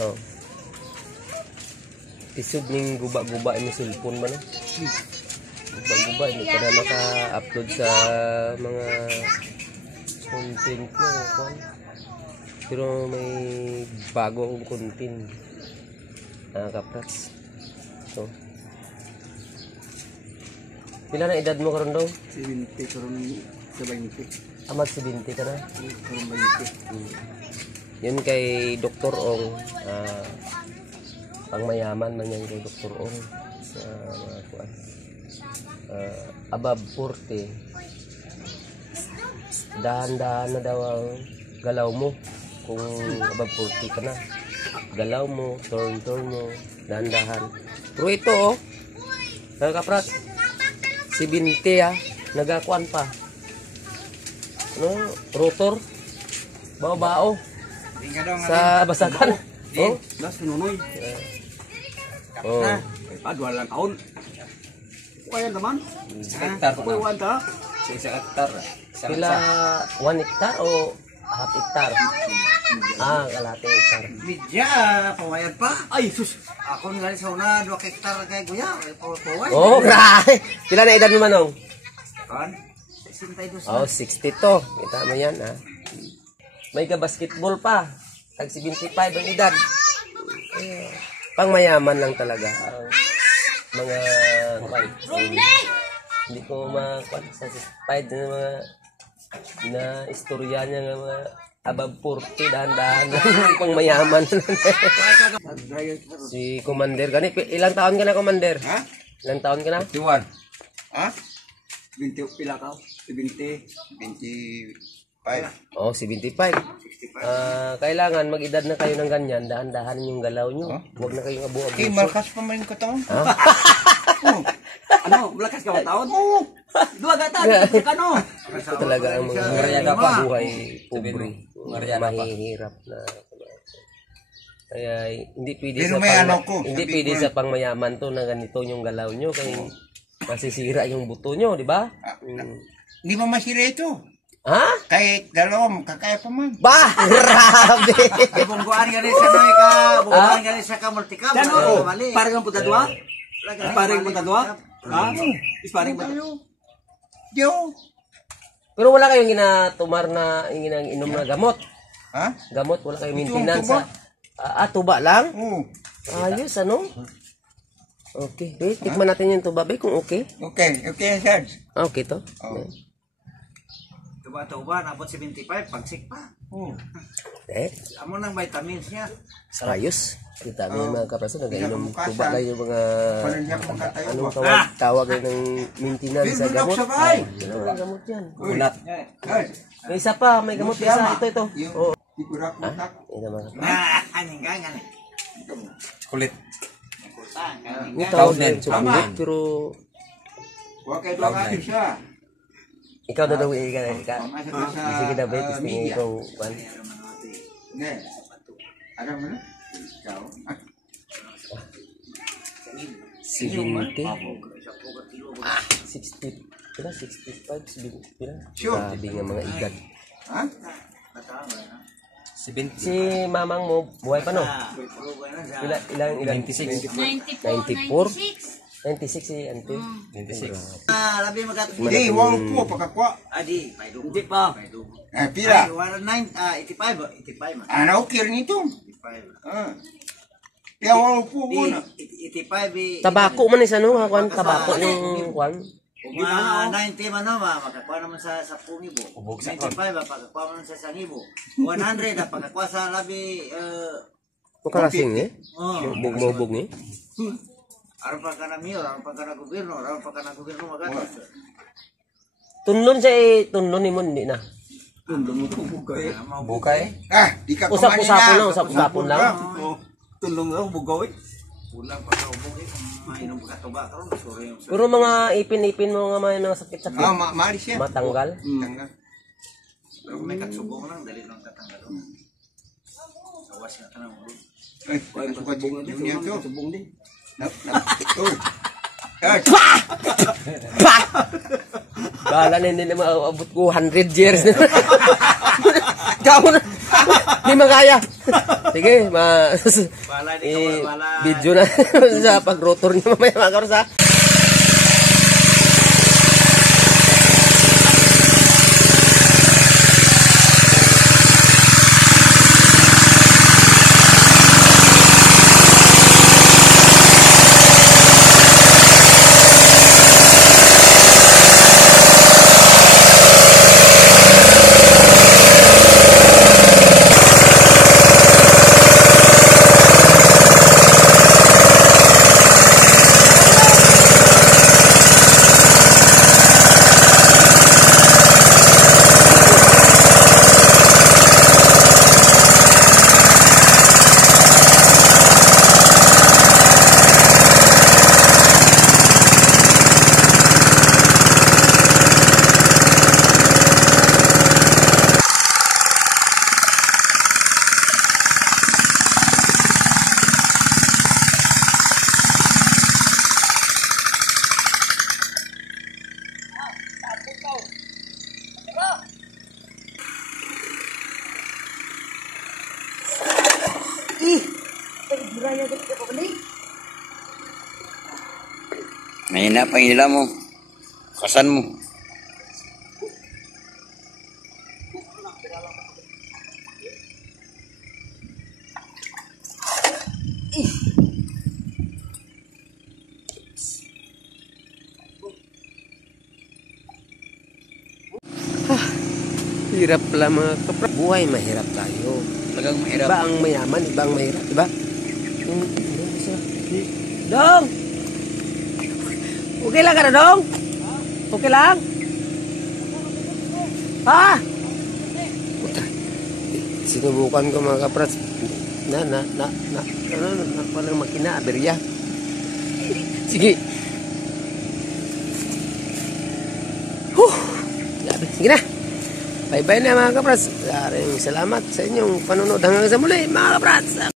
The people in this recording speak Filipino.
Oh. Isod ning guba-guba ni cellphone man. Guba-guba hindi ka na maka-upload sa mga content mo. Pero may bagong content. Kaprats. So. Pila na edad mo karon daw? 70 karon sa 20. Amag 70 ka na? Karon 20. Yun kay Dr. Ong, pangmayaman man yan kay Dr. Ong sa mga kuan. Above 40. Dahan-dahan na daw ang galaw mo kung above 40 ka na. Galaw mo, turn mo, dahan-dahan. Pero ito oh, kaprat, 70 nagakuan pa. Ano, rotor, bao-bao. Sa basakan. Oh, Das nunoy. Oh. Dua lang taon. Kaya naman. Hektar Kuya wanta. Sa hektar. Pila 1 hectare o half hectare? Kalating hectare. Midya, pawayan pa. Ay sus. Ako nga sa una 2 hektar kay Kuya. Paway. Oh, grabe. Pila na edad mo manong? Kan? 62. Oh, 62. Kita mo yan, ha? May ka-basketball pa. Tag 75 ang edad. Pangmayaman lang talaga. Mga hindi ko ma-satisfied na mga na istorya niya ng mga above 40, dahan-dahan lang. Pangmayaman lang. Si Commander, ganit. Ilang taon ka na, Commander? Ha? Ilang taon ka na? 51. Ha? 20 pila ka? 20. 25. Oh, 75. Kailangan mag-edad na kayo ng ganyan, dahan-dahan yung galaw nyo. Huwag na kayong abu-abuso. Malakas pa man ko taon. Ano? Malakas ka ba taon? Oo. Dua gata. Sa kano? Ito talaga ang mga buhay pobre. Mahihirap na. Kaya hindi pwede hindi pwede sa pangmayaman to na ganito yung galaw nyo. Kaya masisira yung buto nyo, di ba? Hindi mo masira ito. Ha? Kahit dalawang kakaya pa man. Bah! Grabe! Bungguan ka rin sa noy ka. Bungguan ka rin sa kamultika. Kano? Parang ang punta dua? Parang punta dua? Ha? Parang punta dua? Yo. Pero wala kayong ginatumar na inom na gamot. Ha? Gamot, wala kayong maintenance. Tuba lang? Oo. Ayos, ano? Okay. Wait, tikman natin yung tuba, kung okay. Okay, sir. Okay to. Tuba, nabot 75, pagsik pa. Amo nang vitamins niya. Ayos. Kita mo yung mga kapraso, nag-inom tuba lang yung mga anong tawag ng maintenance sa gamot. Ano ang gamot yan? Ulat. May isa pa, may gamot isa. Ito. Oo. Ito mga Anong kulit. ito, sukulit, pero Okay, dua ka siya. ikaw na daw ika. Sige na ba, testingin itong pan. Ne. Ada mana? Ikaw. 70. 60. Pila? 65? 70. Pila? Sabi nga mga igad. Ha? Si mamang mo, buhay pa no? Ilang? 96. 94? 96 si auntie. 96. Labi Hindi, wala po pagkakwa. Adi, Hindi pa. pila? 85. 85. Ano okay rin ito? 85. Kaya wala po muna. 85. Tabako man isa no, kwan tabako yung kwan. Mga 90 man naman, makakuha naman sa 10,000. 95 pagkakuha naman sa 1,000. 100 pagkakuha sa labi. Makalasing eh. Bug eh. Araw pa ka na mayor, araw pa ka na gobyerno, maganda. Tunlon siya tunlon ni mo hindi na. Tundong mo ito, bugay. Bukay? Di ka Usap-usapon lang. Tundong mo, bugay. Kulang pa sa ubog mainom ka tuba karon sorry. Pero mga ipin-ipin mo nga may mga sakit-sakit. Maalis siya. Matanggal. Tanggal. Pero may katsubong lang, dali lang tatanggal. Awas ka na mo. Ay, sukat bunga niya ito. Subong din. Bala na hindi na maabot ko 100 years. Gawin na. Hindi makaya. Sige, Wala, di ka wala. video na sa pag-rotor niya mamaya mga kapras ha. Mahina pa hila mo. Kasan mo. Hirap pala mga kapras. Buhay mahirap tayo. Talagang mahirap. Iba ang mayaman, iba ang mahirap, diba? Dong! Okay lang ka na, Dong? Okay lang? Ha? Sinubukan ko mga kapras. Walang makina, aberya. Sige. Sige na. Bye-bye na mga kapras. Maraming salamat sa inyong panonood hanggang sa muli mga kapras.